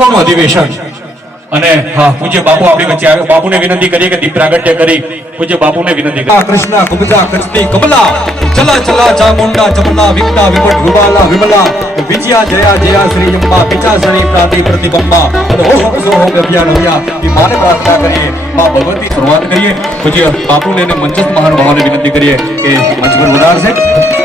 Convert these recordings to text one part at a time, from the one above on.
સભાનું અધિવેશન અને હા પૂજ્ય બાપુ આપણી વચ્ચે આવ્યો બાપુને વિનંતી કરીએ કે દીપ પ્રાગટ્ય કરી પૂજ્ય બાપુને વિનંતી કરીએ કૃષ્ણ કુબજા કૃષ્ણી કમલા ચલા ચલા ચામુંડા ચમના વિકટા વિપટ ગુબાલા વિમલા વિજયા જયા જયા શ્રી અંબા પિચાસરી પ્રાતિ પ્રતિબંબા અને ઓમ સોહમ અભિયાન હવ્યા એ માને પ્રાર્થના કરીએ માં ભગવતી શરૂઆત કરીએ પૂજ્ય બાપુને અને મંચસ્થ મહાનુભાવોને વિનંતી કરીએ કે મંચ પર વધારશે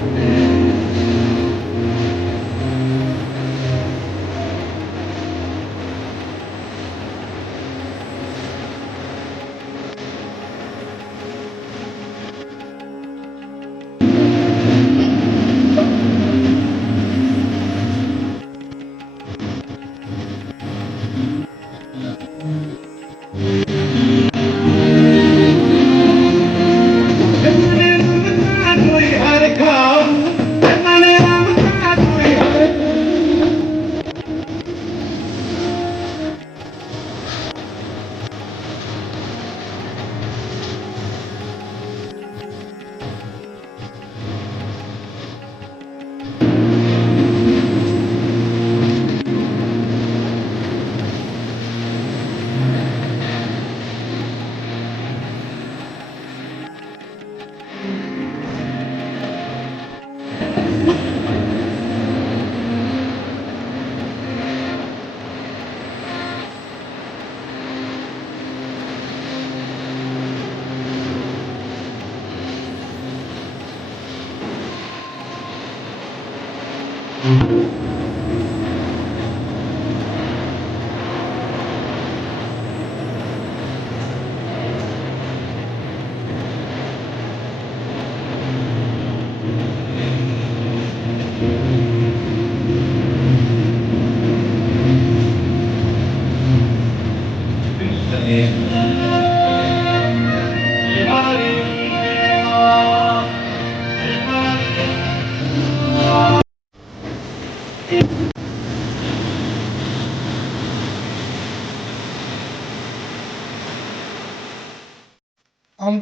આમ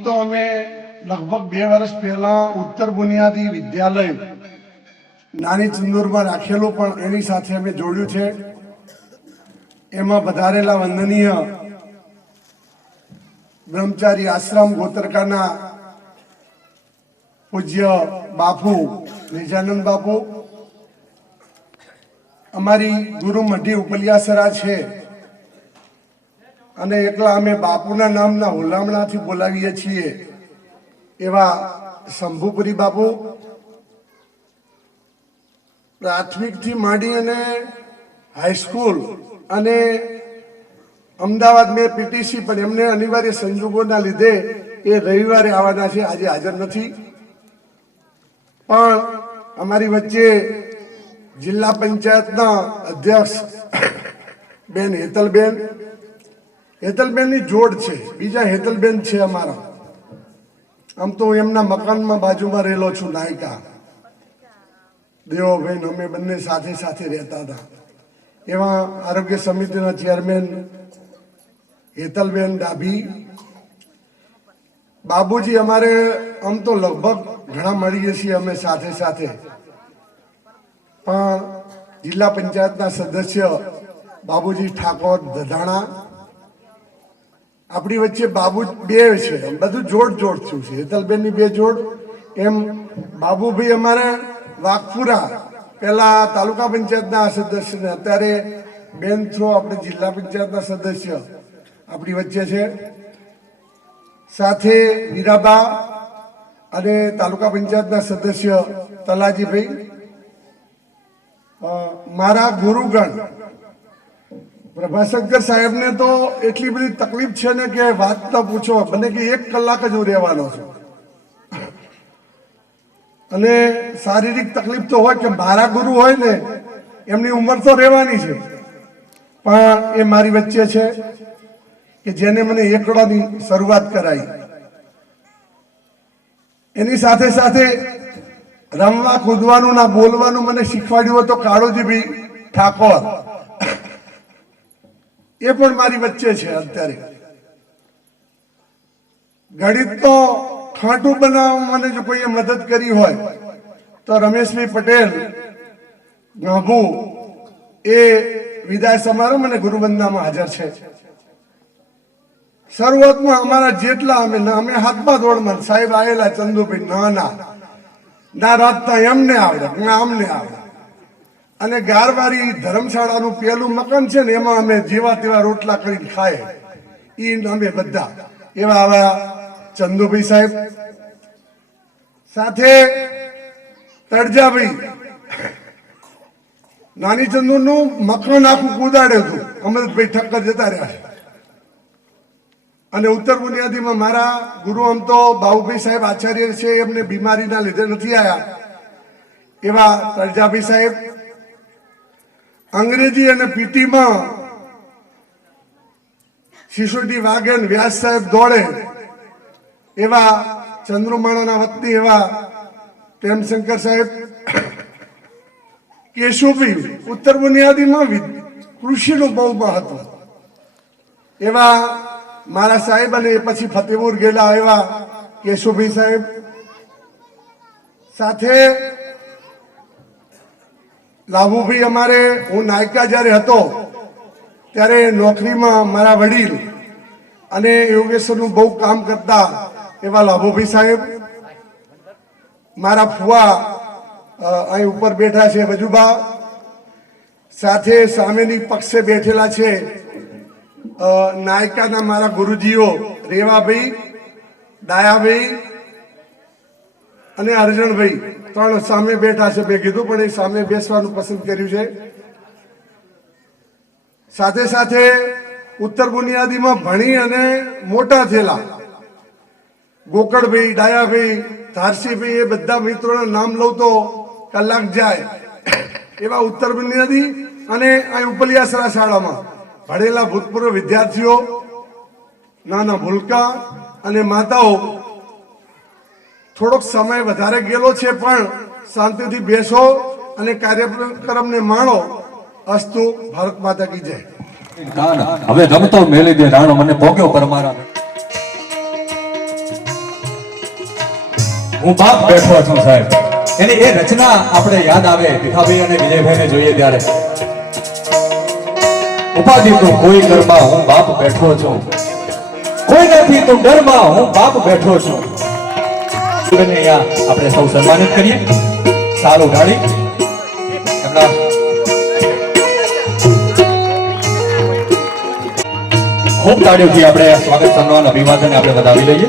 તો અમે લગભગ 2 વર્ષ પહેલા ઉત્તર બુનિયાદી વિદ્યાલય નાની ચંદુરમાં રાખેલું, પણ એની સાથે અમે જોડ્યું છે. એમાં વધારેલા વંદનીય બ્રહ્મચારી આશ્રમ ગોતરકાના પૂજ્ય બાપુ નિજાનંદ બાપુ, અમારી ગુરુ મઢી ઉપલિયાસરા છે, અને એટલા અમે બાપુના નામના હુલામણાથી બોલાવીએ છીએ એવા શંભુપુરી બાપુ. પ્રાથમિકથી માંડી અને હાઈસ્કૂલ અને અમદાવાદ મેં પીટીસી, પણ એમને અનિવાર્ય સંજોગોના લીધે એ રવિવારે આવવાના છે, આજે હાજર નથી. પણ અમારી વચ્ચે જિલ્લા પંચાયતના અધ્યક્ષ બેન હેતલબેનની જોડ છે, બીજા હેતલબેન છે અમારા. આમ તો એમના મકાનમાં બાજુમાં રહેલો છું, નાયકા દેવોબેન, અમે બંને સાથે સાથે રહેતા હતા. એવા આરોગ્ય સમિતિના ચેરમેન હેતલબેન ડાભી, બાબુજી અમારે આમ તો લગભગ ઘણા મળીએ છીએ અમે સાથે સાથે, પણ જિલ્લા પંચાયતના સદસ્ય બાબુજી ઠાકોર દધાણા, આપણી વચ્ચે બાબુ બે છે, બધું જોડ થયું છે. હેતલબેનની 2 જોડ, એમ બાબુભાઈ અમારે વાઘપુરા પહેલા તાલુકા પંચાયતના સદસ્ય, અત્યારે બેન થ્રો આપણે જિલ્લા પંચાયતના સદસ્ય આપણી વચ્ચે છે. સાથે વીરાબા અને તાલુકા પંચાયતના સદસ્ય તલાજીભાઈ. મારા ગુરુગણ પ્રભાશંકર સાહેબને તો એટલી બધી તકલીફ છે ને કે વાત ન પૂછો, બને કે 1 કલાક જ હું રહેવાનો છું. અને શારીરિક તકલીફ તો હોય કે મારા ગુરુ હોય ને એમની ઉંમર તો રહેવાની છે, પણ એ મારી વચ્ચે છે કે જેને મને એકડાની શરૂઆત કરાવી. એની સાથે સાથે રમવા કૂદવાનું ના બોલવાનું મને શીખવાડ્યું તો કાળુજીભાઈ ઠાકોર, એ પણ મારી વચ્ચે છે. અત્યારે ગણિત તો ખાટું બનાવવા મને જો કોઈએ મદદ કરી હોય તો રમેશભાઈ પટેલ ગાભુ, એ વિદાય સમારંભ અને ગુરુવંદનામાં હાજર છે. શરૂઆતમાં અમારા જેટલા અમે હાથમાં દોડમાં, સાહેબ આવેલા ચંદુભાઈ, ના રાતના એમને આવડે, ના અમને આવડે. અને ગારવારી ધર્મશાળાનું પહેલું મકાન છે ને, એમાં અમે જેવા તેવા રોટલા કરીને ખાય, એ અમે બધા એવા આવા ચંદુભાઈ સાહેબ. સાથે તળજાભાઈ નાની ચંદુરનું મકાન આખું કુદાડ્યું હતું, અમૃતભાઈ ઠક્કર જતા રહ્યા છે. અને ઉત્તર બુનિયાદીમાં મારા ગુરુ આમ તો બાબુભાઈ સાહેબ આચાર્ય છે, એમને બીમારીના લીધે નથી આવ્યા, એવા તળજાભાઈ સાહેબ. અંગ્રેજી અને પીટીમાં શિશુડી વાઘેન વ્યાસ સાહેબ દોડે એવા ચંદ્રમાણાના વતની એવા પ્રેમશંકર સાહેબ. કેશુભાઈ ઉત્તર બુનિયાદીમાં કૃષિનું બહુ મહત્વ એવા મારા સાહેબ, અને એ પછી ફતેપુર ગયેલા એવા કેશુભાઈ સાહેબ. સાથે લાભુભાઈ, અમારે હું નાયકા જ્યારે હતો ત્યારે નોકરીમાં મારા વડીલ અને યોગેશ્વરનું બહુ કામ કરતા એવા લાભુભાઈ સાહેબ. મારા ફુવા અહીં ઉપર બેઠા છે વજુબા. સાથે સામેની પક્ષે બેઠેલા છે નાયકાના મારા ગુરુજીઓ રેવાભાઈ, ડાયાભાઈ અને અર્જણભાઈ. ત્રણ સામે બેઠા છે. મેં કીધું પણ એ સામે બેસવાનું પસંદ કર્યું છે. સાથે સાથે ઉત્તર બુનિયાદીમાં ભણી અને મોટા થયેલા ગોકળભાઈ, ડાયાભાઈ, ધારસીભાઈ, એ બધા મિત્રોના નામ લઉં તો કલાક જાય એવા ઉત્તર બુનિયાદી અને અહીં ઉપલિયાસરા શાળામાં ભણેલા ભૂતપૂર્વ વિદ્યાર્થીઓ, નાના ભૂલકા અને માતાઓ. થોડોક સમય વધારે ગયેલો છે, પણ શાંતિથી બેસો અને કાર્યક્રમને માણો. અસ્તુ. ભારત માતા કી જય. હવે રમતો મેલી દે રાણો, મને ભોગ્યો પર મારા. હું બાપ બેઠો છું સાહેબ. એની એ રચના આપણે યાદ આવે ભીખાભાઈ અને વિજયભાઈને જોઈએ ત્યારે. ઉપાધિ તું કોઈ ઘરમાં, હું બાપ બેઠો છું. કોઈ નથી તું ડરમાં, હું બાપ બેઠો છું. અહીંયા આપણે સૌ સન્માનિત કરીએ. સાલ ઉઠાડી એમના ખૂબ તાળીઓથી આપણે સ્વાગત, સન્માન, અભિવાદન આપણે વધાવી લઈએ.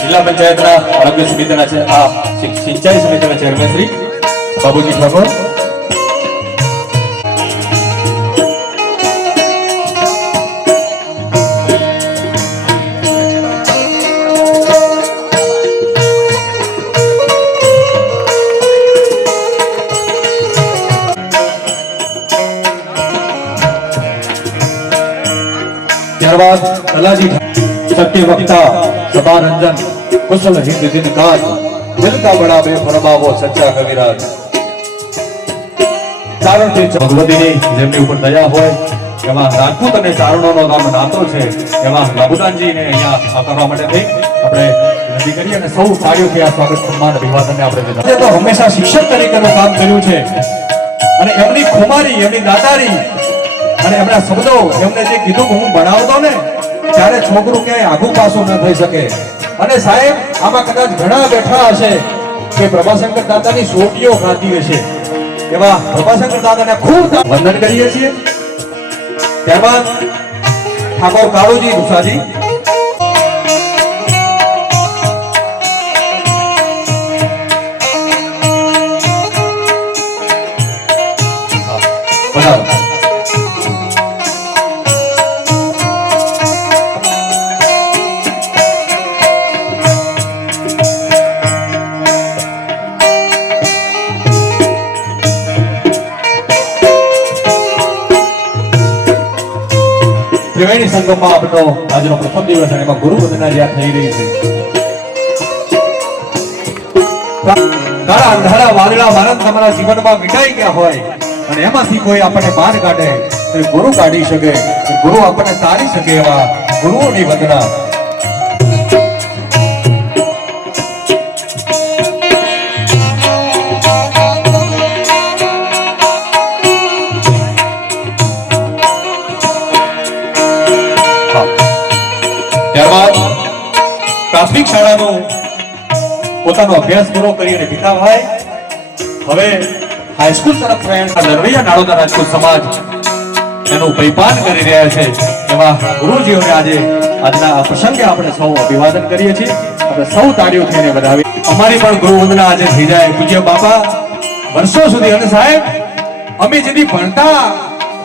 જિલ્લા પંચાયતના આરોગ્ય સમિતિના છે આ સિંચાઈ સમિતિના ચેરમેન શ્રી બાબુજી ઠાકોર. ત્યારબાદ તલાજી સત્ય વક્તા સભા રંજન કુશલ હિંદ દિન કાજ જનતા બડા બે ફરમાવો સચ્ચા કવિરાજ. ચારણથી ભગવતીની જેમની ઉપર દયા હોય એમાં રાજપૂત અને ચારણોનો નામ નાતો છે એવા લાભુદાનજીને અહીંયા આવકારવા માટે થઈ આપણે વિનંતી કરીએ અને સૌ તાળીઓથી આ સ્વાગત, સન્માન, અભિવાદનને આપણે વિનંતી. તો હંમેશા શિક્ષક તરીકેનું કામ કર્યું છે અને એમની ખુમારી, એમની દાતારી અને એમના શબ્દો, એમને જે કીધું હું ભણાવતો ને ત્યારે છોકરું ક્યાંય આઘું પાછું ન થઈ શકે. અને સાહેબ આમાં કદાચ ઘણા બેઠા હશે કે પ્રભાશંકર દાદાની સોટીઓ ખાધી હશે, એવા પ્રભાશંકર દાદાને ખૂબ વંદન કરીએ છીએ. ત્યારબાદ ઠાકોર કાળુજી દુસાજી. ત્રિવેણી સંગમમાં આપણો આજનો પ્રથમ દિવસ અને એમાં ગુરુ વંદના જ્યાં થઈ રહી છે. તારા અંધારા વાદળા માનંદ તમારા જીવનમાં મીટાઈ ગયા હોય અને એમાંથી કોઈ આપણને બહાર કાઢે તો ગુરુ કાઢી શકે, ગુરુ આપણને તારી શકે એવા ગુરુઓની વંદના. ત્યારબાદ પ્રાથમિક શાળાનો પોતાનો અભ્યાસ પૂરો કરીને ભીખાભાઈ હવે હાઈસ્કૂલ તરફ પ્રયાણ. નરવૈયા નાળોદા રાજપૂત સમાજ એનું પૈપાન કરી રહ્યા છે. એવા ગુરુજીઓને આજે આજના આ પ્રસંગે આપણે સૌ અભિવાદન કરીએ છીએ. આપણે સૌ તાળીઓ થઈને વધાવી. અમારી પણ ગુરુ વંદના આજે થઈ જાય. પૂજ્ય બાપા વર્ષો સુધી, અને સાહેબ અમે જેથી ભણતા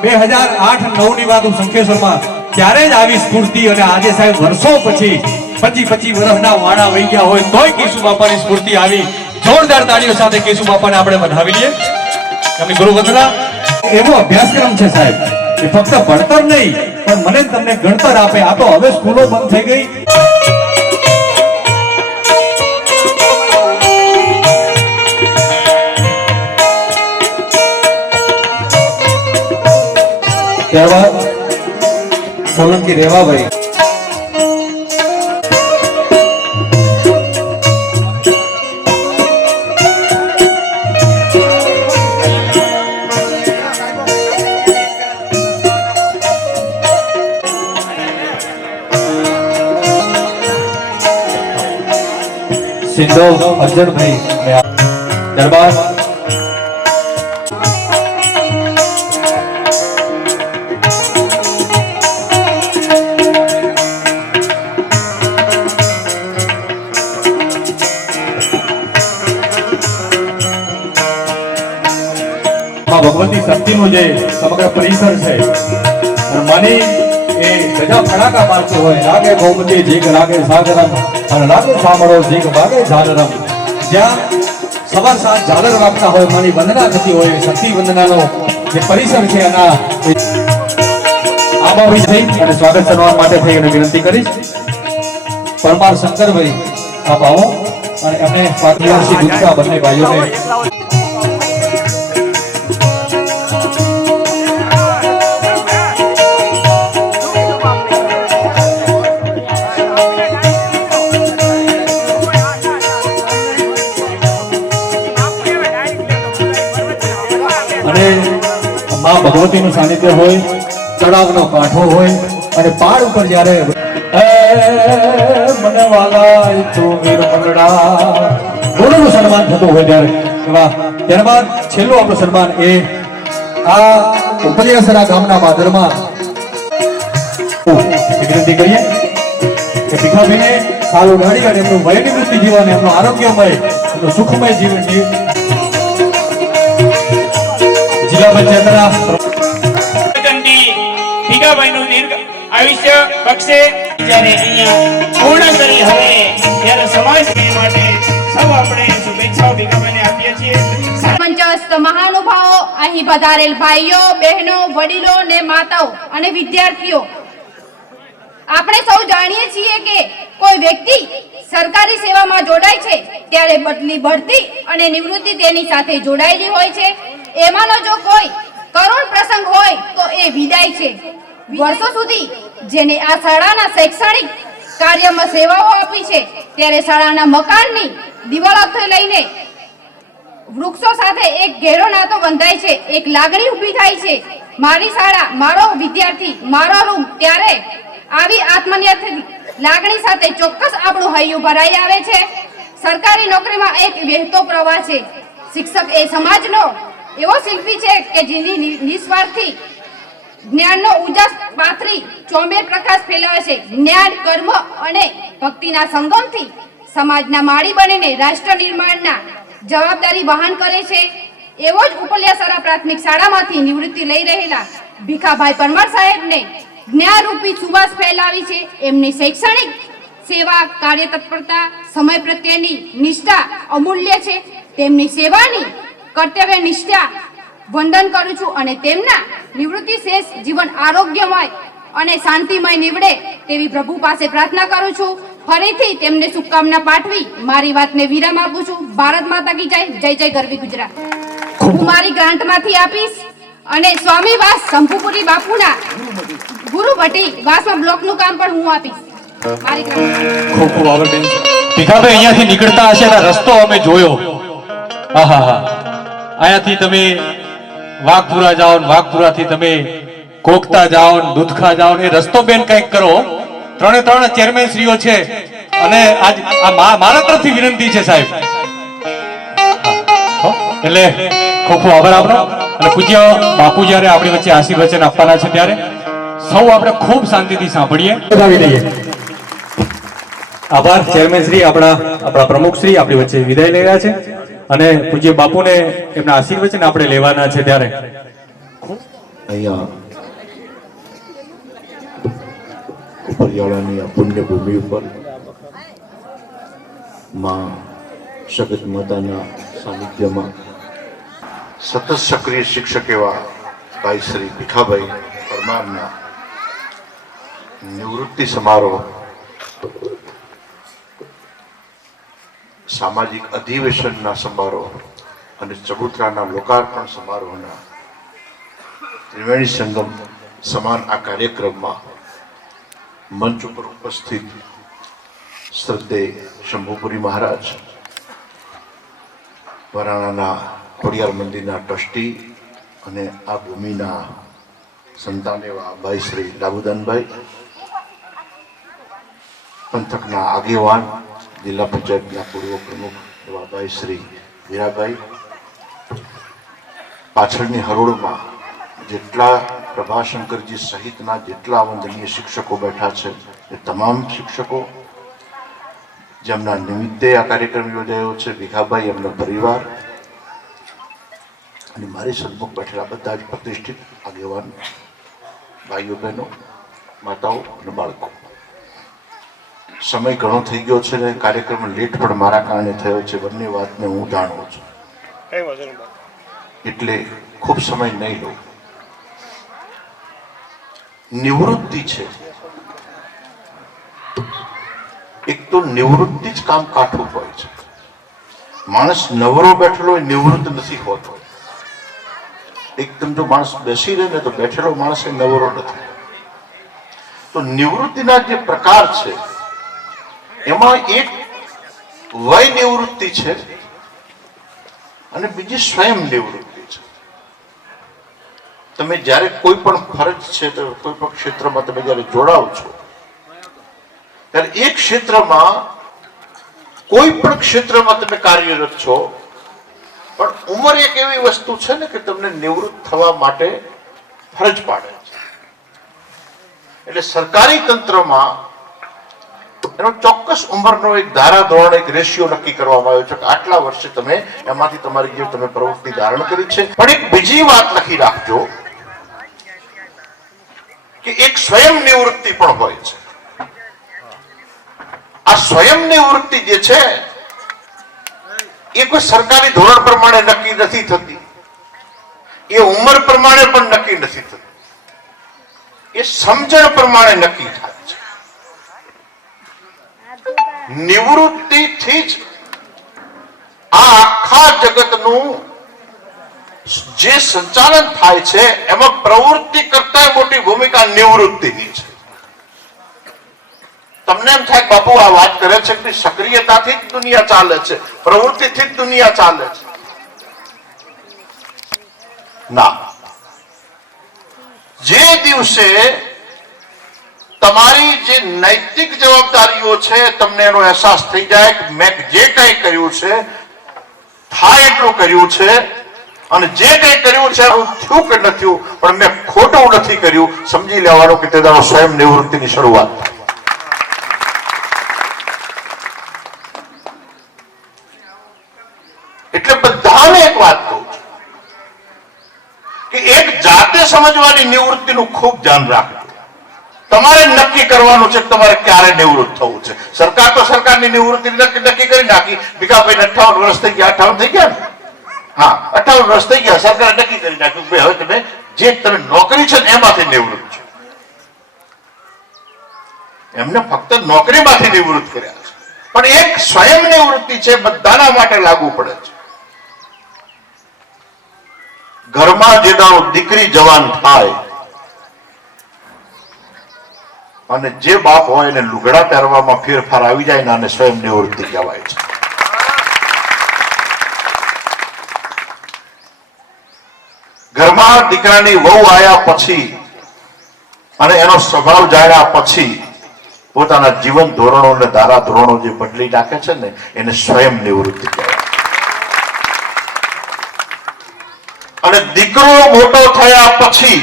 2008-9 ની વાત હું શંખેશ્વરમાં, ત્યારે જ આવી સ્ફૂર્તિ, અને આજે સાહેબ વર્ષો પછી 25 વર્ષના વાણા વહી ગયા હોય તોય કેશુ બાપાની સ્ફૂર્તિ આવી. જોરદાર તાળીઓ સાથે કેશુ બાપાને આપણે વધાવી લઈએ. અમે ગુરુ વંદના એવો અભ્યાસક્રમ છે સાહેબ, એ ફક્ત ભણતર નહીં પણ મને તમને ગણતર આપે. આ તો હવે સ્કૂલો બંધ થઈ ગઈ. ત્યારબાદ સોલંકી રેવાભાઈ. સિંધો અર્જુનભાઈ. ત્યારબાદ ભગવતી શક્તિનું જે સમગ્ર પરિસર છે, અને માની એ ગજા ફડાકા મારતો હોય, લાગે ગોમતી જીગ લાગે સાગરમ, અને લાગે સાંભળો જીગ વાગે ઝાલરમ. જ્યાં સવાર સાંજ ઝાલર વાગતા હોય, માની વંદના થતી હોય, શક્તિ વંદનાનો જે પરિસર છે એના આભારી થઈ અને સ્વાગત સન્માન માટે થઈ અને વિનંતી કરીશ. પરમાર શંકરભાઈ આપ આવો અને એમને પાટીવાસી ગુજકા બંને ભાઈઓને અને માં ભગવતીનું સાનિધ્ય હોય, તળાવનો કાંઠો હોય, અને પહાડ ઉપર જ્યારે મને વાલા તું વીર મંગળા ગુરુનું સન્માન થતું હોય ત્યારે. ત્યારબાદ છેલ્લું આપણું સન્માન એ આ ઉપલિયાસરા ગામના માધરમાં વિનંતી કરીએ કે ભીખાભાઈને સારું ગાડી અને એમનું વય નિવૃત્તિ જીવન, એમનું આરોગ્યમય, એમનું સુખમય જીવન જિલ્લા પંચાયતના ભીખાભાઈનું દીર્ઘ આયુષ્ય બક્ષે. જ્યારે અહીંયા પૂર્ણ કરી હવે ત્યારે સમાજ માટે સૌ આપણે શુભેચ્છાઓ ભીખાભાઈને આપીએ છીએ. મંચસ્થ મહાનુભાવો, અહીં પધારેલ ભાઈઓ, બહેનો, વડીલો ને માતાઓ અને વિદ્યાર્થીઓ, આપણે સૌ જાણીએ છીએ કે કોઈ વ્યક્તિ સરકારી સેવામાં જોડાય છે ત્યારે બદલી, બઢતી અને નિવૃત્તિ તેની સાથે જોડાયેલી હોય છે. એમાંનો જો કોઈ કરુણ પ્રસંગ હોય તો એ વિદાય છે. વર્ષો સુધી જેને આ શાળાના શૈક્ષણિક કાર્યમાં સેવાઓ આપી છે, ત્યારે શાળાના મકાનની દિવાલોથી લઈને વૃક્ષો સાથે એક ઘેરો નાતો બંધાય છે, એક લાગણી ઊભી થાય છે, મારી શાળા, મારો વિદ્યાર્થી, મારો રૂમ. ત્યારે આવી આત્મનિર્ભર લાગણી સાથે ચોક્કસ આપણું હૈયું ભરાઈ આવે છે. સરકારી નોકરીમાં એક વહેતો પ્રવાહ છે. શિક્ષક એ સમાજનો એવો શિલ્પી છે કે જેની નિસ્વાર્થી જ્ઞાનનો ઉજાસ પાથરી ચોમેર પ્રકાશ ફેલાવે છે. જ્ઞાન, કર્મ અને ભક્તિના સંગમથી સમાજના માળી બનીને રાષ્ટ્ર નિર્માણના જવાબદારી વહન કરે છે. એવો જ ઉપલિયાસરા પ્રાથમિક શાળામાંથી નિવૃત્તિ લઈ રહેલા ભીખાભાઈ પરમાર સાહેબને જ્ઞાનરૂપી સુવાસ ફેલાવી છે. એમની શૈક્ષણિક સેવા, કાર્ય તત્પરતા, સમય પ્રત્યેની નિષ્ઠા અમૂલ્ય છે. તેમની સેવાની કર્તવ્ય નિષ્ઠા વંદન કરું છું અને તેમના નિવૃત્તિ શેષ જીવન આરોગ્યમય અને શાંતિમય નીવડે તેવી પ્રભુ પાસે પ્રાર્થના કરું છું. ફરીથી તેમને શુભકામના પાઠવી મારી વાતને વિરામ આપું છું. ભારત માતા કી જય. જય જય ગરવી ગુજરાત. હું મારી ગ્રાન્ટમાંથી આપીશ અને સ્વામી વાસ શંભુપુરી બાપુના ગુરુ ભટ્ટી વાસમાં બ્લોકનું કામ પણ હું આપીશ. મારી ગ્રાન્ટ ખૂબ ખૂબ આભાર બેન. ભીખાભાઈ અહીંયાથી નીકળતા હશે ને રસ્તો અમે જોયો. આહા, અહીંયાથી તમે વાઘપુરા જાઓ ને વાઘપુરાથી તમે કોકતા જાઓ ને દૂધખા જાઓ ને એ રસ્તો બેન કંઈક કરો. ત્રણે ત્રણ ચેરમેન શ્રીઓ છે અને આજ આ મારા તરફથી વિનંતી છે સાહેબ. એટલે ખૂબ ખૂબ આભાર આપણો. અને પૂજ્ય બાપુ જ્યારે આપણી વચ્ચે આશીર્વચન આપવાના છે ત્યારે સૌ આપણે ખૂબ શાંતિથી સાંભળીએ. બતાવી દઈએ. આભાર ચેરમેન શ્રી, આપણા પ્રમુખ શ્રી આપણી વચ્ચે વિદાય લઈ રહ્યા છે અને પૂજ્ય બાપુને એમના આશીર્વચન આપણે લેવાના છે. ત્યારે અહીંયા ઉપરિયાળાની આ પુણ્ય ભૂમિ ઉપર માં સગત માતાના સાનિધ્યમાં સતત સક્રિય શિક્ષક એવા ભાઈ શ્રી ભીખાભાઈ પરમારના નિવૃત્તિ સમારોહ, સામાજિક અધિવેશનના સમારોહ અને ચબૂતરાના લોકાર્પણ સમારોહના ત્રિવેણી સંગમ સમાન આ કાર્યક્રમમાં મંચ ઉપર ઉપસ્થિત શ્રદ્ધેય શંભુપુરી મહારાજ, વરાણાના ખોડિયાર મંદિરના ટ્રસ્ટી અને આ ભૂમિના સંતાન એવા ભાઈ શ્રી લાબુદાનભાઈ, પંથકના આગેવાન જિલ્લા પંચાયતના પૂર્વ પ્રમુખ એવા ભાઈ શ્રી વીરાભાઈ, પાછળની હરોળમાં જેટલા પ્રભાશંકરજી સહિતના જેટલા વંદનીય શિક્ષકો બેઠા છે એ તમામ શિક્ષકો, જેમના નિમિત્તે આ કાર્યક્રમ યોજાયો છે, ભીખાભાઈ, એમનો પરિવાર અને મારી સન્મુખ બેઠેલા બધા જ પ્રતિષ્ઠિત આગેવાન ભાઈઓ બહેનો, માતાઓ અને બાળકો. સમય ઘણો થઈ ગયો છે ને કાર્યક્રમ લેટ પણ મારા કારણે થયો છે. બંને વાતને હું જાણું છું, એટલે ખૂબ સમય નહીં લઉં. નિવૃત્તિ છે, એક તો નિવૃત્તિ જ કામ કાઠું હોય છે. માણસ નવરો બેઠેલો નિવૃત્ત નથી હોતો. એકદમ જો માણસ બેસી રહે ને તો બેઠેલો માણસ એ નવરો નથી. તો નિવૃત્તિના જે પ્રકાર છે એમાં એક વય નિવૃત્તિ છે અને બીજી સ્વયં નિવૃત્તિ છે. તમે જ્યારે કોઈ પણ ફરજ છે, તો કોઈ પણ ક્ષેત્રમાં તમે જ્યારે જોડાવ છો ત્યારે એક ક્ષેત્રમાં, કોઈ પણ ક્ષેત્રમાં તમે કાર્યરત છો, પણ ઉંમર એક એવી વસ્તુ છે ને કે તમને નિવૃત્ત થવા માટે ફરજ પાડે છે. એટલે સરકારી તંત્રમાં એનો ચોક્કસ ઉંમરનો એક ધારાધોરણ, એક રેશિયો નક્કી કરવામાં આવ્યો છે કે આટલા વર્ષે તમે એમાંથી તમારી જે તમે પ્રવૃત્તિ ધારણ કરી છે. પણ એક બીજી વાત લખી રાખજો કે એક સ્વયં નિવૃત્તિ પણ હોય છે. આ સ્વયં નિવૃત્તિ જે છે એ કોઈ સરકારી ધોરણ પ્રમાણે નક્કી નથી થતી, એ ઉંમર પ્રમાણે પણ નક્કી નથી થતી, એ સમજણ પ્રમાણે નક્કી થાય છે. નિવૃત્તિથી જ આ આખા જગતનું જે સંચાલન થાય છે એમાં પ્રવૃત્તિ કરતા મોટી ભૂમિકા નિવૃત્તિની છે. તમને એમ થાય બાપુ આ વાત કરે છે કે સક્રિયતાથી જ દુનિયા ચાલે છે, પ્રવૃત્તિથી જ દુનિયા ચાલે છે. ના, જે દિવસે તમારી જે નૈતિક જવાબદારીઓ છે તમને એનો અહેસાસ થઈ જાય કે મેં જે કંઈ કર્યું છે થાય એટલું કર્યું છે, અને જે કંઈ કર્યું છે હું થયું કે ન થયું પણ મેં ખોટું નથી કર્યું, સમજી લેવાનું કે તે દાડો સ્વયં નિવૃત્તિની શરૂઆત. એટલે બધાને એક વાત કહું છું કે એક જાતે સમજવાની નિવૃત્તિનું ખૂબ ધ્યાન રાખજો. તમારે નક્કી કરવાનું છે કે તમારે ક્યારે નિવૃત્ત થવું છે. સરકાર તો સરકારની નિવૃત્તિ નક્કી કરી નાખી. ભીખાભાઈને 58 વર્ષ થઈ ગયા, 58 થઈ ગયા ને? હા, 58 વર્ષ થઈ ગયા, સરકારે નક્કી કરી નાખ્યું કે હવે તમે જે તમે નોકરી છે ને એમાંથી નિવૃત્ત છો. એમને ફક્ત નોકરીમાંથી નિવૃત્ત કર્યા છે, પણ એક સ્વયં નિવૃત્તિ છે, બધાના માટે લાગુ પડે છે. ઘરમાં જે દાડો દીકરી જવાન થાય અને જે બાપ હોય એને લુગડા પહેરવામાં ફેરફાર આવી જાય ને, આને સ્વયં નિવૃત્તિ કહેવાય છે. ઘરમાં દીકરાની વહુ આવ્યા પછી અને એનો સ્વભાવ જાણ્યા પછી પોતાના જીવન ધોરણો અને ધારા ધોરણો જે બદલી નાખે છે ને એને સ્વયં નિવૃત્તિ કહેવાય. અને દીકરો મોટો થયા પછી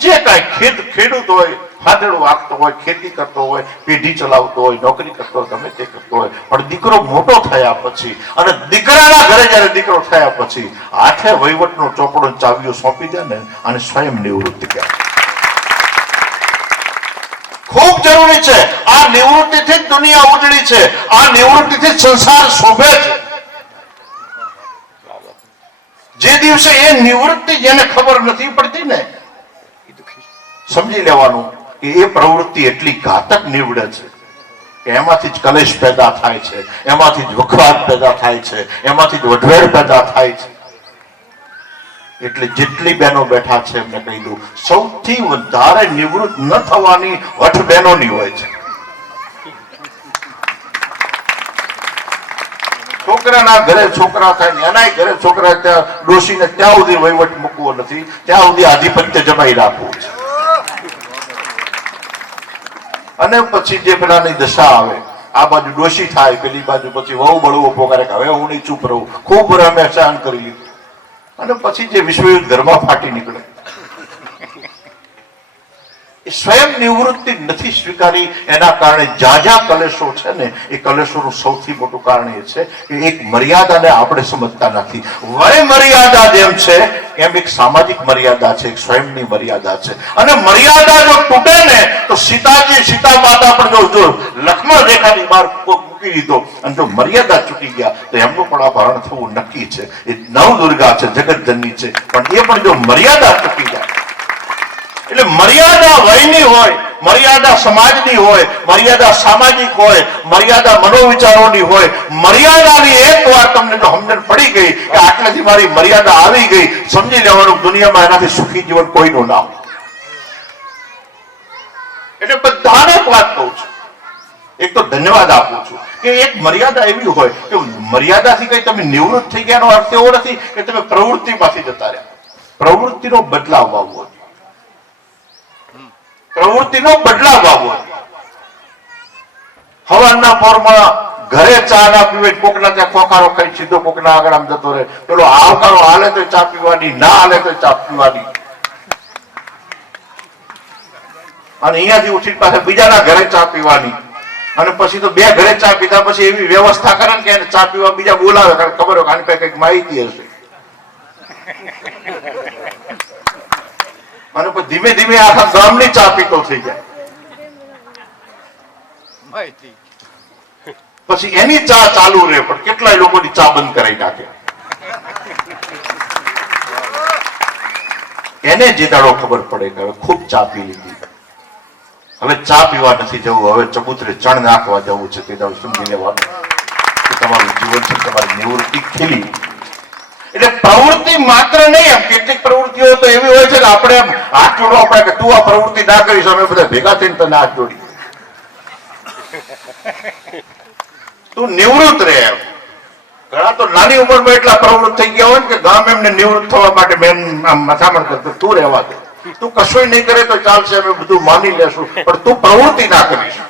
જે કાંઈ ખેડૂત હોય, ફાદડું વાગતો હોય, ખેતી કરતો હોય, પેઢી ચલાવતો હોય, નોકરી કરતો હોય, ગમે તે કરતો હોય, પણ દીકરો મોટો થયા પછી અને દીકરાના ઘરે જયારે દીકરો થયા પછી હાથે વહીવટનો ચોપડો ચાવીઓ સોંપી દે ને અને સ્વયં નિવૃત્તિ કહેવાય. ખૂબ જરૂરી છે. આ નિવૃત્તિથી જ દુનિયા ઉજળી છે. આ નિવૃત્તિથી જ સંસાર શોભે છે. જે દિવસે એ નિવૃત્તિ જેને ખબર નથી પડતી ને, સમજી લેવાનું કે એ પ્રવૃત્તિ એટલી ઘાતક નીવડે છે કે એમાંથી જ કલેશ પેદા થાય છે, એમાંથી જ વખવાદ પેદા થાય છે, એમાંથી જ વઢવેડ પેદા થાય છે. એટલે જેટલી બહેનો બેઠા છે એમને કહી દઉં, સૌથી વધારે નિવૃત્ત ન થવાની વઠ બહેનોની હોય છે. છોકરાના ઘરે છોકરા થાય, એના ઘરે છોકરા, ત્યાં ડોશીને ત્યાં સુધી વહીવટ મૂકવો નથી, ત્યાં સુધી આધિપત્ય જમાઈ રાખવું છે. અને પછી જે પેલાની દશા આવે, આ બાજુ ડોશી થાય, પેલી બાજુ પછી વહુ બળવો પોકારે કે હવે હું નહીં ચૂપ રહું, ખૂબ અમે સહન કરી લીધું. અને પછી જે વિશ્વયુદ્ધ ઘરમાં ફાટી નીકળે. એ સ્વયં નિવૃત્તિ નથી સ્વીકારી, એના કારણે જ્યાં કલેશો છે ને, એ કલેશોનું સૌથી મોટું કારણ એ છે કે એક મર્યાદાને આપણે સમજતા નથી. વય મર્યાદા જેમ છે એમ એક સામાજિક મર્યાદા છે, એક સ્વયંની મર્યાદા છે. અને મર્યાદા જો તૂટે ને તો સીતા માતા પણ જો લક્ષ્મણ રેખાની બહાર મૂકી દીધો અને જો મર્યાદા ચૂકી ગયા તો એમનું પણ અપહરણ થવું નક્કી છે. એ નવદુર્ગા છે, જગતજનની છે, પણ એ પણ જો મર્યાદા ચૂકી જાય, એટલે મર્યાદા વયની હોય, મર્યાદા સમાજની હોય, મર્યાદા સામાજિક હોય, મર્યાદા મનોવિચારોની હોય. મર્યાદાની એક વાર તમને જો સમજણ પડી ગઈ કે આટલેથી મારી મર્યાદા આવી ગઈ, સમજી લેવાનું દુનિયામાં એનાથી સુખી જીવન કોઈનું ના હોય. એટલે બધાને એક વાત કહું છું, એક તો ધન્યવાદ આપું છું કે એક મર્યાદા એવી હોય કે મર્યાદાથી કઈ તમે નિવૃત્ત થઈ ગયાનો અર્થ એવો નથી કે તમે પ્રવૃત્તિમાંથી જતા રહ્યા. પ્રવૃત્તિનો બદલાવ આવવો, પ્રવૃત્તિનો બદલાવ આવવો. હવાના પોરમાં ઘરે ચા ના પીવે, કોકના ત્યાં ખોખારો ખાઈ સીધો કોકના આગળ આમ જતો રહે. પેલો આવકારો હાલે તો ચા પીવાની, ના હાલે તો ચા પીવાની. અને અહીંયાથી ઉઠી પાસે બીજાના ઘરે ચા પીવાની. અને પછી તો બે ઘરે ચા પીધા પછી એવી વ્યવસ્થા કરે કે એને ચા પીવા બીજા બોલાવે, કારણ ખબર હોય આની પાસે કઈક માહિતી હશે. અને પછી ધીમે ધીમે આખા ગામની ચા પીતો થઈ જાય. પછી એની ચા ચાલુ રહે, પણ કેટલાય લોકોની ચા બંધ કરાવી નાખે. એને જે દાડો ખબર પડે કે હવે ખૂબ ચા પી લીધી, હવે ચા પીવા નથી જવું, હવે ચબૂતરે ચણ નાખવા જવું છે, તે દાડો સમજી લેવાનું કે તમારું જીવન છે, તમારી નિવૃત્તિ ખીલી. એટલે પ્રવૃત્તિ માત્ર નહીં, એમ કેટલીક પ્રવૃત્તિઓ તો એવી હોય છે કે આપણે હાથ જોડવા પડે કે તું આ પ્રવૃત્તિ ના કરીશ, અમે બધા ભેગા થઈને તને હાથ જોડી. તું નિવૃત્ત રહે. એમ ઘણા તો નાની ઉંમરમાં એટલા પ્રવૃત્ત થઈ ગયા હોય કે ગામ એમને નિવૃત્ત થવા માટે મથામણ કરતો, તું રહેવા દે, તું કશું નહીં કરે તો ચાલશે, અમે બધું માની લેશું, પણ તું પ્રવૃત્તિ ના કરીશ.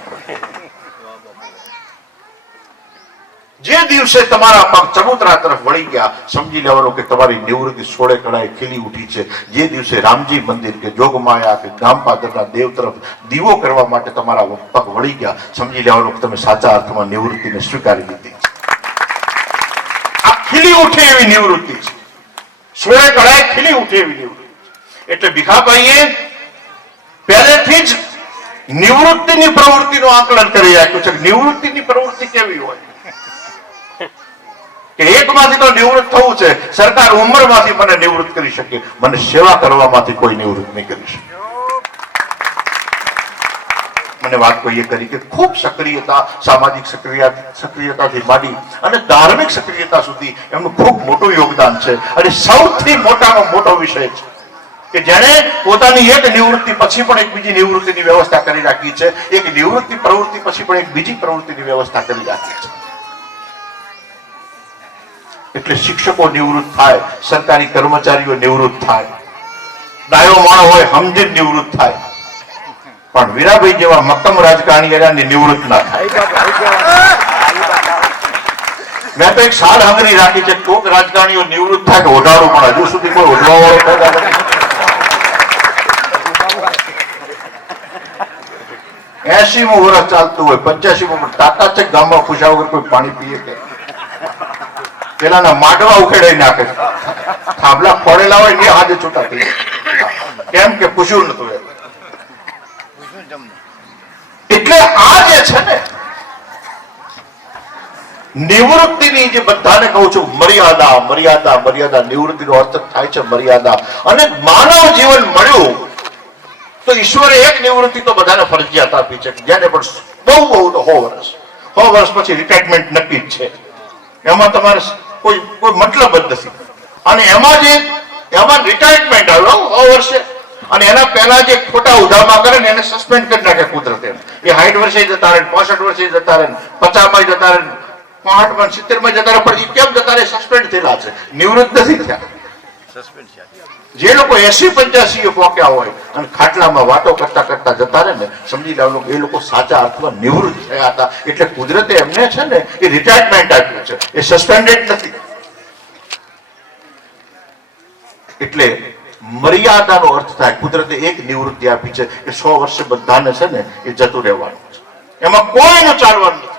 જે દિવસે તમારા પગ ચબૂતરા તરફ વળી ગયા, સમજી લેવાનું કે તમારી નિવૃત્તિ સોળે કળાએ ખીલી ઉઠી છે. જે દિવસે રામજી મંદિર કે જોગમાયા કે ગામપાદરના દેવ તરફ દીવો કરવા માટે તમારા પગ વળી ગયા, સમજી લેવાનું કે તમે સાચા અર્થમાં નિવૃત્તિને સ્વીકારી લીધી છે. આ ખીલી ઉઠે એવી નિવૃત્તિ છે, સોળે કળાએ ખીલી ઉઠે એવી નિવૃત્તિ. એટલે ભીખાભાઈએ પહેલેથી જ નિવૃત્તિની પ્રવૃત્તિનું આકલન કરી રાખ્યું છે. નિવૃત્તિની પ્રવૃત્તિ કેવી હોય કે એકમાંથી તો નિવૃત્ત થવું છે. સરકાર ઉંમરમાંથી મને નિવૃત્ત કરી શકે, મને સેવા કરવામાંથી કોઈ નિવૃત્ત નહીં કરી શકે. મને વાત કોઈએ કરી કે ખૂબ સક્રિયતા, સામાજિક સક્રિયતાથી માંડી અને ધાર્મિક સક્રિયતા સુધી એમનું ખૂબ મોટું યોગદાન છે. અને સૌથી મોટામાં મોટો વિષય છે કે જેણે પોતાની એક નિવૃત્તિ પછી પણ એક બીજી નિવૃત્તિની વ્યવસ્થા કરી રાખી છે, એક નિવૃત્તિ પ્રવૃત્તિ પછી પણ એક બીજી પ્રવૃત્તિની વ્યવસ્થા કરી રાખી છે. એટલે શિક્ષકો નિવૃત્ત થાય, સરકારી કર્મચારીઓ નિવૃત્ત થાય, ડાયો માણસ હોય સમજી નિવૃત્ત થાય, પણ વીરાભાઈ જેવા મક્કમ રાજકારણી નિવૃત્ત ના થાય. મેં તો એક સાલ હંગરી રાખી છે, કોક રાજકારણીઓ નિવૃત્ત થાય કે ઓઢાડું, પણ હજુ સુધી કોઈ ઓઢવા વાળો પેદા નથી. 80મું વર્ષ ચાલતું હોય, 85મું ટાટા ચેક ગામમાં પૂછ્યા વગર કોઈ પાણી પીએ કે? પેલાના માટવા ઉખેડાઈ નાખે, થાંભલા ફોડેલા હોય ને હાથે છૂટા થઈ જાય. કેમ કે પૂછ્યું નતું એ. એટલે આ જે છે ને નિવૃત્તિની, જે બધાને કહું છું મર્યાદા મર્યાદા મર્યાદા, નિવૃત્તિનો અર્થ થાય છે મર્યાદા. અને માનવ જીવન મળ્યું તો ઈશ્વરે એક નિવૃત્તિ તો બધાને ફરજિયાત આપી છે, જેને પણ બહુ બહુ તો 100 વર્ષ પછી રિટાયરમેન્ટ નક્કી જ છે. એમાં તમારે કોઈ મતલબ જ નથી. અને એમાં રિટાયરમેન્ટ આવ્યો 100 વર્ષે, અને એના પહેલા જે ખોટા ઉધામા કરે ને એને સસ્પેન્ડ કરી નાખે કુદરતે. એ 60 વર્ષે જતા રહે, 65 વર્ષે જતા રહે, 50 માં જતા રહે, 65 માં 70 માં જતા રહે. પણ એ કેમ જતા રહે? સસ્પેન્ડ થયેલા છે, નિવૃત્ત નથી થયા. જે લોકો 80-85 પોક્યા હોય અને ખાટલામાં વાતો કરતા કરતા જતા રહે ને, સમજી લેવાનું એ લોકો સાચા અર્થમાં નિવૃત્ત થયા હતા. એટલે કુદરતે એમને છે ને એ રિટાયરમેન્ટ આપ્યું છે, એ સસ્પેન્ડેડ નથી. એટલે મર્યાદાનો અર્થ થાય, કુદરતે એક નિવૃત્તિ આપી છે કે 100 વર્ષે બધાને છે ને એ જતું રહેવાનું છે, એમાં કોઈનું ચાલવાનું નથી.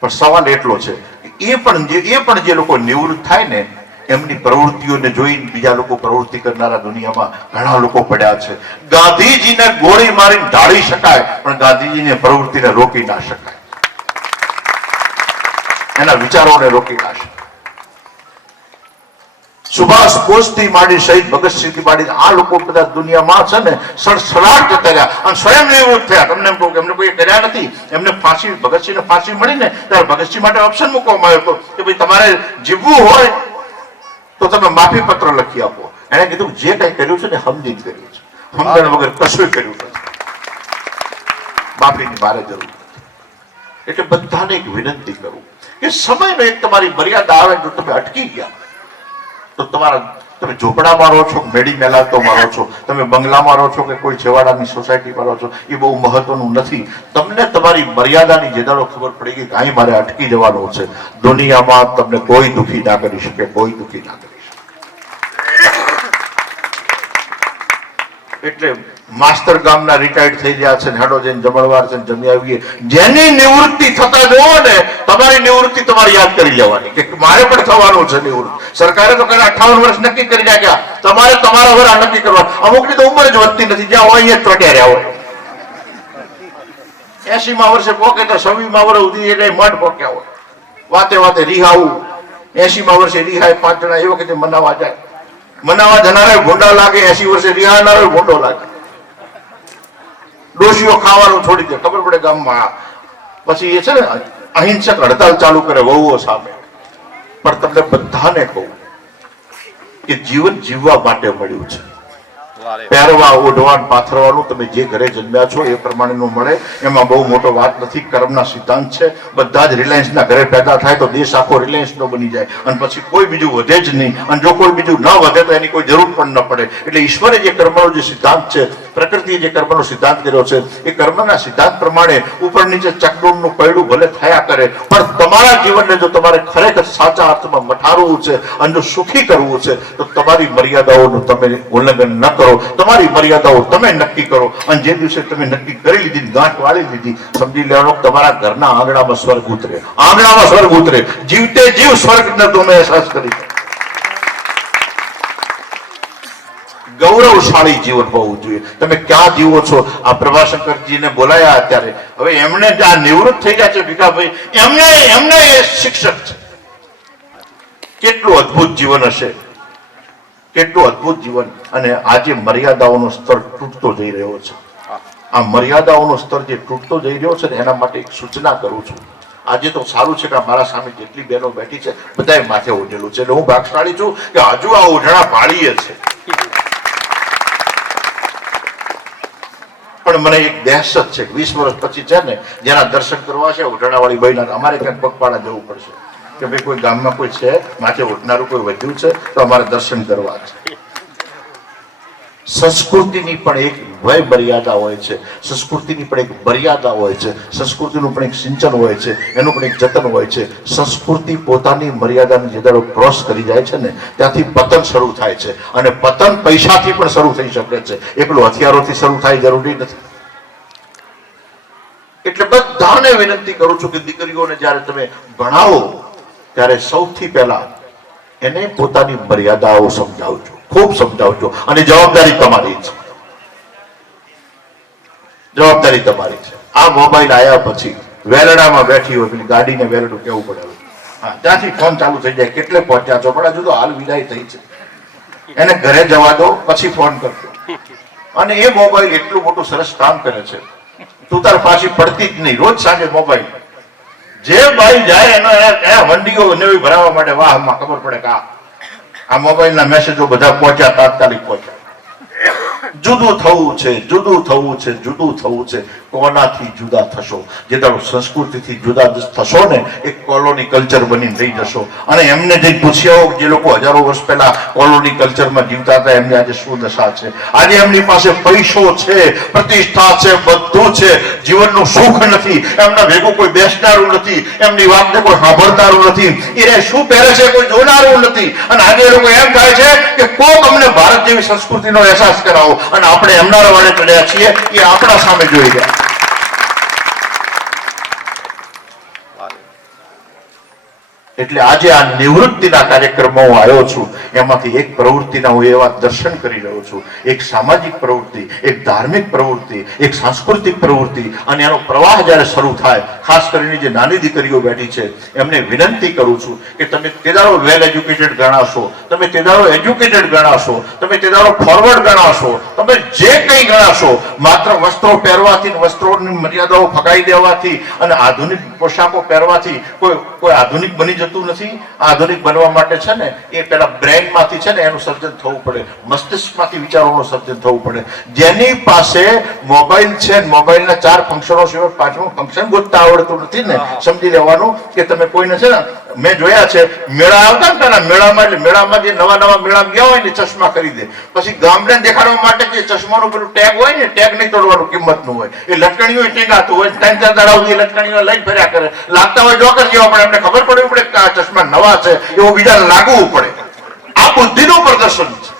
પણ સવાલ એટલો છે કે એ પણ જે લોકો નિવૃત્ત થાય ને એમની પ્રવૃત્તિઓને જોઈને બીજા લોકો પ્રવૃત્તિ કરનારા દુનિયામાં ઘણા લોકો પડ્યા છે. ગાંધીજીને ગોળી મારીને ઢાળી શકાય, પણ ગાંધીજીને પ્રવૃત્તિને રોકી ના શકાય, એના વિચારોને રોકી ના શકાય. સુભાષ બોઝથી માંડી શહીદ ભગતસિંહથી માંડી આ લોકો બધા દુનિયામાં છે ને સડસડાટ જતા રહ્યા અને સ્વયં નિવૃત્ત થયા. તમને એમ કહું કે એમને કોઈ કર્યા નથી. એમને ફાંસી, ભગતસિંહને ફાંસી મળી ને ત્યારે ભગતસિંહ માટે ઓપ્શન મૂકવામાં આવ્યો હતો કે ભાઈ તમારે જીવવું હોય તો તમે માફી પત્ર લખી આપો. એને કીધું જે કઈ કર્યું છે ને સમજીને કર્યું છે, સમજણ વગર કશું કર્યું નથી, માફીની મારે જરૂર નથી. એટલે બધાને એક વિનંતી કરું કે સમયનો એક તમારી મર્યાદા આવે, જો તમે અટકી ગયા તો તમે ઝોપડામાં રહો છો, મેડી મેલાતોમાં રહો છો, તમે બંગલામાં રહો છો કે કોઈ છેવાડાની સોસાયટીમાં રહો છો, એ બહુ મહત્વનું નથી. તમને તમારી મર્યાદાની જે દાડો ખબર પડી ગઈ કે અહીં મારે અટકી જવાનું છે, દુનિયામાં તમને કોઈ દુઃખી ના કરી શકે, કોઈ દુઃખી ના કરી શકે. એટલે માસ્ટર ગામના રિટાયર્ડ થઈ ગયા છે, હેડો જઈને જમણવાર છે, જમી આવીએ. જેની નિવૃત્તિ થતા જોવો ને, તમારી નિવૃત્તિ તમારે યાદ કરી લેવાની કે મારે પણ થવાનું છે નિવૃત્ત. સરકારે તો 58 વર્ષ નક્કી કરી નાખ્યા, તમારે તમારા વરા નક્કી કરવા. અમુકની તો ઉંમર જ વધતી નથી, જ્યાં હોય અહીંયા જ ચોટ્યા રહ્યા હોય. 80માં વર્ષે પોકે તો 26માં વર્ષ સુધી એટલે મઠ પોક્યા હોય. વાતે વાતે રિહાવું, 80માં વર્ષે રિહાય 5 જણા એ વખતે મનાવા જાય. મનાવા જનારા ભોંડા લાગે, 80 વર્ષે રિહાનારો ભોંડો લાગે. ડોશીઓ ખાવાનું છોડી દે, ખબર પડે ગામમાં. પછી એ છે ને અહિંસક હડતાલ ચાલુ કરે વહુઓ સામે. પણ તમને બધાને કહું કે જીવન જીવવા માટે મળ્યું છે. પહેરવા, ઓઢવા, પાથરવાનું તમે જે ઘરે જન્મ્યા છો એ પ્રમાણેનું મળે, એમાં બહુ મોટો વાત નથી. કર્મના સિદ્ધાંત છે. બધા જ રિલાયન્સના ઘરે પેદા થાય તો દેશ આખો રિલાયન્સનો બની જાય અને પછી કોઈ બીજું વધે જ નહીં. અને જો કોઈ બીજું ન વધે તો એની કોઈ જરૂર પણ ન પડે. એટલે ઈશ્વરે જે કર્મનો જે સિદ્ધાંત છે, પ્રકૃતિએ જે કર્મનો સિદ્ધાંત કર્યો છે, એ કર્મના સિદ્ધાંત પ્રમાણે ઉપર નીચે ચકડોળનું પૈડું ભલે થયા કરે, પણ તમારા જીવનને જો તમારે ખરેખર સાચા અર્થમાં મઠારવું છે અને જો સુખી કરવું છે તો તમારી મર્યાદાઓનું તમે ઉલ્લંઘન ન કરો. તમારી મર્યાદાઓ તમે નક્કી કરો અને જે દિવસે તમે નક્કી કરી લીધી, ગાંઠ વાળી લીધી, સમજી લેવાનું તમારા ઘરના આંગણામાં સ્વર્ગ ઉતરે, આંગણામાં સ્વર્ગ ઉતરે. જીવતે જીવ સ્વર્ગને તમે અહેસાસ કરી. ગૌરવશાળી જીવન હોવું જોઈએ. તમે ક્યાં જીવો છો? આ પ્રભાશંકરજીને બોલાયા અત્યારે, હવે એમને આ નિવૃત્ત થઈ ગયા છે ભીખાભાઈ, એમને એ શિક્ષક છે. કેટલું અદ્ભુત જીવન હશે, કેટલું અદ્ભુત જીવન. અને આજે મર્યાદાઓનો સ્તર તૂટતો જઈ રહ્યો છે. આ મર્યાદાઓનો સ્તર જે તૂટતો જઈ રહ્યો છે ને, એના માટે એક સૂચના કરું છું. આજે તો સારું છે કે મારા સામે જેટલી બહેનો બેઠી છે બધાએ માથે ઓઢેલું છે, એટલે હું ભાગશાળી છું કે હજુ આ ઓઢણા ભાળીએ છે. પણ મને એક દહેશત છે, 20 વર્ષ પછી છે ને જેના દર્શન કરવા છે ઓઢણા વાળી બહેના, અમારે ક્યાંક પગપાળા જવું પડશે કે ભાઈ કોઈ ગામમાં કોઈ છે માથે ઓઢનારું કોઈ વધ્યું છે તો અમારે દર્શન કરવા છે. સંસ્કૃતિની પણ એક વય મર્યાદા હોય છે, સંસ્કૃતિની પણ એક મર્યાદા હોય છે, સંસ્કૃતિનું પણ એક સિંચન હોય છે, એનું પણ એક જતન હોય છે. સંસ્કૃતિ પોતાની મર્યાદાને જે દાડો ક્રોસ કરી જાય છે ને ત્યાંથી પતન શરૂ થાય છે, અને પતન પૈસાથી પણ શરૂ થઈ શકે છે, એકલું હથિયારોથી શરૂ થાય જરૂરી નથી. એટલે બધાને વિનંતી કરું છું કે દીકરીઓને જ્યારે તમે ભણાવો ત્યારે સૌથી પહેલા એને પોતાની મર્યાદાઓ સમજાવજો, ખૂબ સમજાવજો, અને જવાબદારી તમારી છે, જવાબદારી તમારી છે. આ મોબાઈલ આવ્યા પછી વેલડામાં બેઠી હોય પેલી ગાડીને વેલડું કેવું પડે, હા ત્યાંથી ફોન ચાલુ થઈ જાય, કેટલે પહોંચ્યા છો, પણ હજુ તો હાલ વિદાય થઈ છે, એને ઘરે જવા દો પછી ફોન કરજો. અને એ મોબાઈલ એટલું મોટું સરસ કામ કરે છે, તું તાર પાછી પડતી જ નહીં. રોજ સાંજે મોબાઈલ જે ભાઈ જાય એનો વંડીઓ નવી ભરાવવા માટે વાહમાં ખબર પડે કે આ મોબાઈલના મેસેજો બધા પહોંચ્યા, તાત્કાલિક પહોંચ્યા. જુદું થવું છે, જુદું થવું છે, જુદું થવું છે. કોનાથી જુદા થશો? જે તારો સંસ્કૃતિથી જુદા થશો ને એક કોલોની કલ્ચર બનીને રહી જશો. અને એમને જે પૂછ્યા જે લોકો હજારો વર્ષ પહેલા કોલોની કલ્ચરમાં જીવતા હતા એમની આજે શું દશા છે? આજે એમની પાસે પૈસો છે, પ્રતિષ્ઠા છે, બધું છે, જીવનનું સુખ નથી, એમના ભેગું કોઈ બેસનારું નથી, એમની વાતને કોઈ સાંભળનારું નથી, એ શું પહેરે છે કોઈ જોનારું નથી. અને આજે એ લોકો એમ થાય છે કે કોક અમને ભારત જેવી સંસ્કૃતિનો અહેસાસ કરાવો, અને આપણે એમના રવાડે ચડ્યા છીએ, એ આપણા સામે જોઈ ગયા. એટલે આજે આ નિવૃત્તિના કાર્યક્રમમાં હું આવ્યો છું, એમાંથી એક પ્રવૃત્તિના હું એવા દર્શન કરી રહ્યો છું. એક સામાજિક પ્રવૃત્તિ, એક ધાર્મિક પ્રવૃત્તિ, એક સાંસ્કૃતિક પ્રવૃત્તિ, અને એનો પ્રવાહ જ્યારે શરૂ થાય, ખાસ કરીને જે નાની દીકરીઓ બેઠી છે એમને વિનંતી કરું છું કે તમે તેદારો વેલ એજ્યુકેટેડ ગણાશો, તમે તેદારો એજ્યુકેટેડ ગણાશો, તમે તેદારો ફોરવર્ડ ગણાશો, તમે જે કંઈ ગણાશો, માત્ર વસ્ત્રો પહેરવાથી, વસ્ત્રોની મર્યાદાઓ ફગાઈ દેવાથી અને આધુનિક પોશાકો પહેરવાથી કોઈ આધુનિક બની જતું નથી. આધુનિક બનવા માટે છે ને એ પેલા બ્રેન માંથી છે ને એનું સર્જન થવું પડે, મસ્તિષ્કમાંથી વિચારોનું સર્જન થવું પડે. જેની પાસે મોબાઈલ છે, મોબાઈલના 4 ફંક્શનો સિવાય 5મું ફંક્શન ગોતતા આવડતું નથી ને સમજી લેવાનું કે તમે કોઈને છે ને, મેં જોયા છે મેળા આવતા ને પેલા મેળામાં, એટલે મેળામાં જે નવા મેળામાં ગયા હોય ને ચશ્મા ખરીદે, પછી ગામડે દેખાડવા માટે જે ચશ્માનું પેલું ટેગ હોય ને, ટેગ નહીં તોડવાનું કિંમતનું હોય, એ લટકણીઓ ટેગાતું હોય, 3-4 દાડા સુધી લટકણીઓ લઈને ફર્યા કરે, લાગતા હોય જોકર જેવા, પણ એમને ખબર પડવી પડે કે આ ચશ્મા નવા છે એવું બીજાને લાગવું પડે. આ બુદ્ધિનું પ્રદર્શન છે.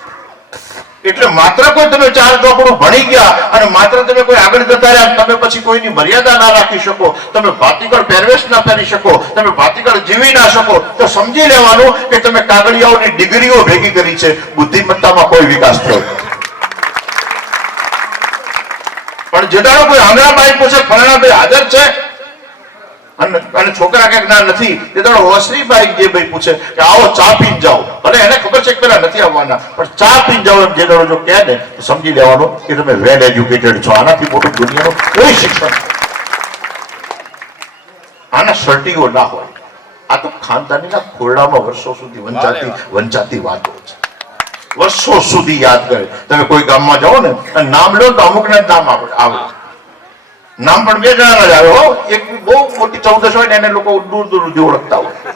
એટલે માત્ર કોઈ તમે 4 ચોપડું ભણી ગયા અને માત્ર તમે કોઈ આગળ જતા રહ્યા, તમે પછી કોઈની મર્યાદા ના રાખી શકો, તમે ભાતીગળ પહેરવેશ ના પહેરી શકો, તમે ભાતીગળ જીવી ના શકો, તો સમજી લેવાનું કે તમે કાગળિયાઓની ડિગ્રીઓ ભેગી કરી છે, બુદ્ધિમત્તામાં કોઈ વિકાસ થયો. પણ જે દાડો કોઈ આંગણાબાઈ પૂછે ફલાણાભાઈ હાજર છે અને છોકરા કે ના નથી, તે દાડો વસરીબાઈ જે ભાઈ પૂછે કે આવો ચા પીને જાઓ, ભલે એને ખબર છે કે પેલા નથી આવવાના, પણ ચા પીને જાઓ એમ જે દાડો જો કહે ને તો સમજી લેવાનું કે તમે વેલ એજ્યુકેટેડ છો. આનાથી મોટું દુનિયાનું કોઈ શિક્ષણ, આના સર્ટીઓ ના હોય. આ તો ખાનદાનીના ખોરડામાં વર્ષો સુધી વંચાતી વાતો છે, વર્ષો સુધી યાદ કરે. તમે કોઈ ગામમાં જાઓ ને અને નામ લો તો અમુકને નામ આવડે, નામ પણ 2 જણાના જ આવે હો. એક બહુ મોટી 14 હોય ને એને લોકો દૂર દૂર સુધી ઓળખતા હોય,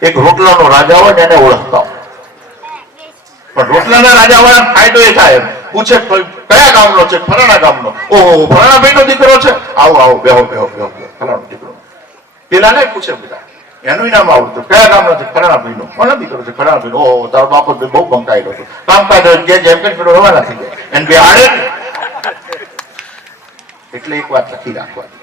એક રોટલાનો રાજા હોય ને એને ઓળખતા હોય. પણ રોટલાના રાજા હોય ફાયદો એ થાય, પૂછે કયા ગામનો છે, ફલાણા ગામનો, ઓહો ફલાણા ભાઈ નો દીકરો છે, આવો આવો બેહો ફલાણો દીકરો. પેલા ને પૂછે બધા એનું નામ આવડતું, કયા ગામનો છે, ફલાણા ભાઈ નો, કોનો દીકરો છે, ફલાણા ભાઈ નો. ઓહો તારો બાપો બહુ બંકાયેલો હતો, કામકાજ જેમ કે રવાના થઈ જાય એને બે આડે. એટલે એક વાત લખી રાખવાની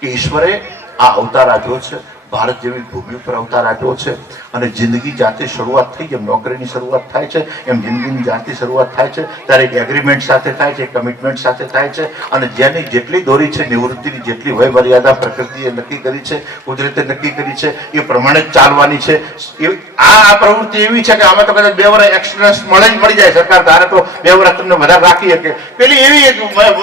કે ઈશ્વરે આ અવતાર આપ્યો છે, ભારત જેવી ભૂમિ ઉપર અવતાર આપ્યો છે, અને જિંદગી જાતે શરૂઆત થઈ, જેમ નોકરીની શરૂઆત થાય છે એમ જિંદગીની જાતે શરૂઆત થાય છે. ત્યારે એક એગ્રીમેન્ટ સાથે થાય છે, કમિટમેન્ટ સાથે થાય છે, અને જેની જેટલી દોરી છે, નિવૃત્તિની જેટલી વય મર્યાદા પ્રકૃતિએ નક્કી કરી છે, કુદરતે નક્કી કરી છે, એ પ્રમાણે જ ચાલવાની છે. આ પ્રવૃત્તિ એવી છે કે આમાં તો કદાચ 2 વર્ષ એક્સપિરિયન્સ મળી જાય, સરકાર ધારે તો 2 વર્ષ તમને વધારે રાખી શકે. પેલી એવી એક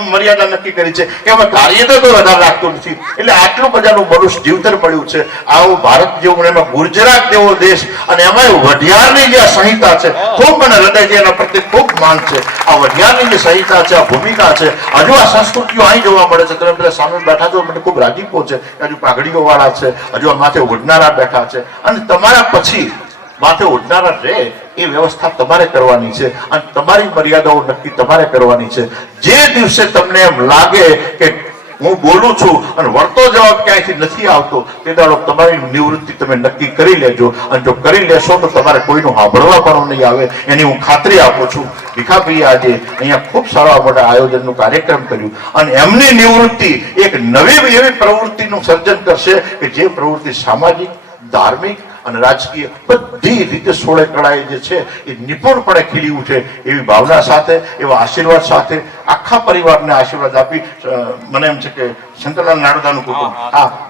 મર્યાદા નક્કી કરી છે કે એમાં કાર્ય તો કોઈ વધારે રાખતું નથી. એટલે આટલું બધાનું મનુષ્ય જીવતર પડ્યું છે. આવું ભારત જેવું, એમાં ગુજરાત જેવો દેશ, અને એમાં વઢિયારની જે સંહિતા છે, ખૂબ મને હૃદયથી એના પ્રત્યે ખૂબ માન છે. આ વઢિયારની જે સંહિતા છે, આ ભૂમિકા છે, હજુ આ સંસ્કૃતિઓ અહીં જોવા મળે છે. તમે પેલા સામે બેઠા છો, મને ખૂબ રાજીપો છે, હજુ પાઘડીઓ વાળા છે, હજુ આ માથે ઓઢનારા બેઠા છે, અને તમારા પછી માથે ઓઢનારા રહે એ વ્યવસ્થા તમારે કરવાની છે અને તમારી મર્યાદાઓ નક્કી તમારે કરવાની છે. જે દિવસે તમને એમ લાગે કે હું બોલું છું અને વળતો જવાબ ક્યાંયથી નથી આવતો, તે દાડો તમારી નિવૃત્તિ તમે નક્કી કરી લેજો. અને જો કરી લેશો તો તમારે કોઈનું સાંભળવા પણ નહીં આવે, એની હું ખાતરી આપું છું. ભીખાભાઈએ આજે અહીંયા ખૂબ સારા મોટા આયોજનનું કાર્યક્રમ કર્યું અને એમની નિવૃત્તિ એક નવી એવી પ્રવૃત્તિનું સર્જન કરશે કે જે પ્રવૃત્તિ સામાજિક, ધાર્મિક અને રાજકીય બધી રીતે સોળે કળાએ જે છે એ નિપુણપણે ખીલી ઉઠે એવી ભાવના સાથે, એવા આશીર્વાદ સાથે આખા પરિવારને આશીર્વાદ આપી મને એમ છે કે શંકરલાલ નાડદાનું કુટુંબ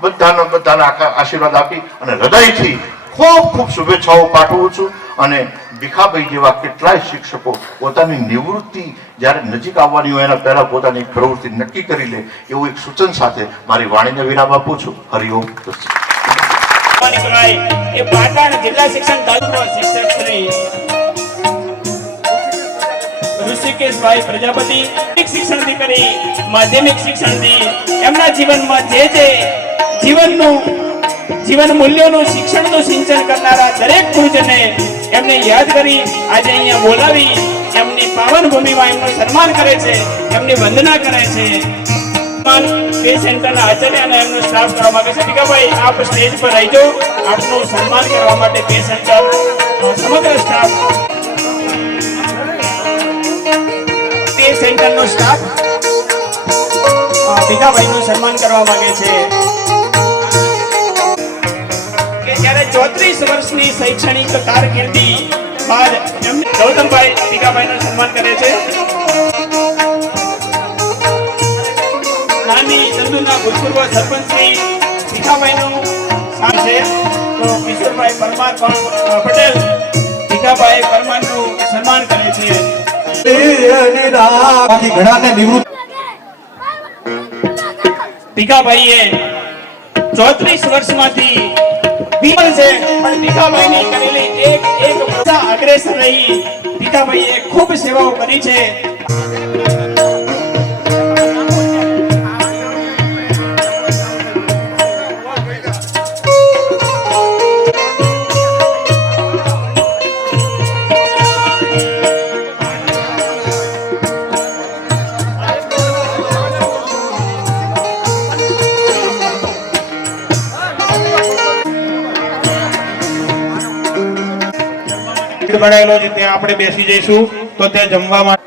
બધાના આખા આશીર્વાદ આપી અને હૃદયથી ખૂબ ખૂબ શુભેચ્છાઓ પાઠવું છું. અને ભીખાભાઈ જેવા કેટલાય શિક્ષકો પોતાની નિવૃત્તિ જ્યારે નજીક આવવાની હોય એના પહેલા પોતાની એક પ્રવૃત્તિ નક્કી કરી લે એવું એક સૂચન સાથે મારી વાણીને વિરામ આપું છું. હરિઓમ. એ પાટણ જિલ્લા શિક્ષણ તંત્ર શિક્ષક શ્રી ઋષિકેશભાઈ પ્રજાપતિ શિક્ષણથી કરી માધ્યમિક શિક્ષણથી એમના જીવનમાં જે જીવન મૂલ્યોનું શિક્ષણનું સિંચન કરનારા દરેક ગુરુજનને એમને યાદ કરી આજે અહીંયા બોલાવી એમની પાવન ભૂમિમાં એમનું સન્માન કરે છે, એમની વંદના કરે છે. પે સેન્ટરના આચાર્ય અને એમનો સ્ટાફ કરવા માંગે છે. ભીખાભાઈ આપ સ્ટેજ પર રહીજો. આપનું સન્માન કરવા માટે પે સેન્ટર સમગ્ર સ્ટાફ, પે સેન્ટરનો સ્ટાફ ભીખાભાઈનું સન્માન કરવા માંગે છે કે જ્યારે 34 વર્ષની શૈક્ષણિક કારકિર્દી બાદ એમને ગૌતમભાઈ ભીખાભાઈનું સન્માન કરે છે. નાની ચંદુના ભૂતપૂર્વ સરપંચ શ્રી ભીખાભાઈનું સ્થાન છે. તો કિશોરભાઈ પરમાર પટેલ ભીખાભાઈ પરમારનું સન્માન કરે છે. ભીખાભાઈએ 34 વર્ષમાંથી વિમલ છે પણ ભીખાભાઈની કરેલી એક અગ્રેસર રહી. ભીખાભાઈએ ખૂબ સેવાઓ કરી છે. બનાવેલો છે ત્યાં આપણે બેસી જઈશું. તો ત્યાં જમવા માટે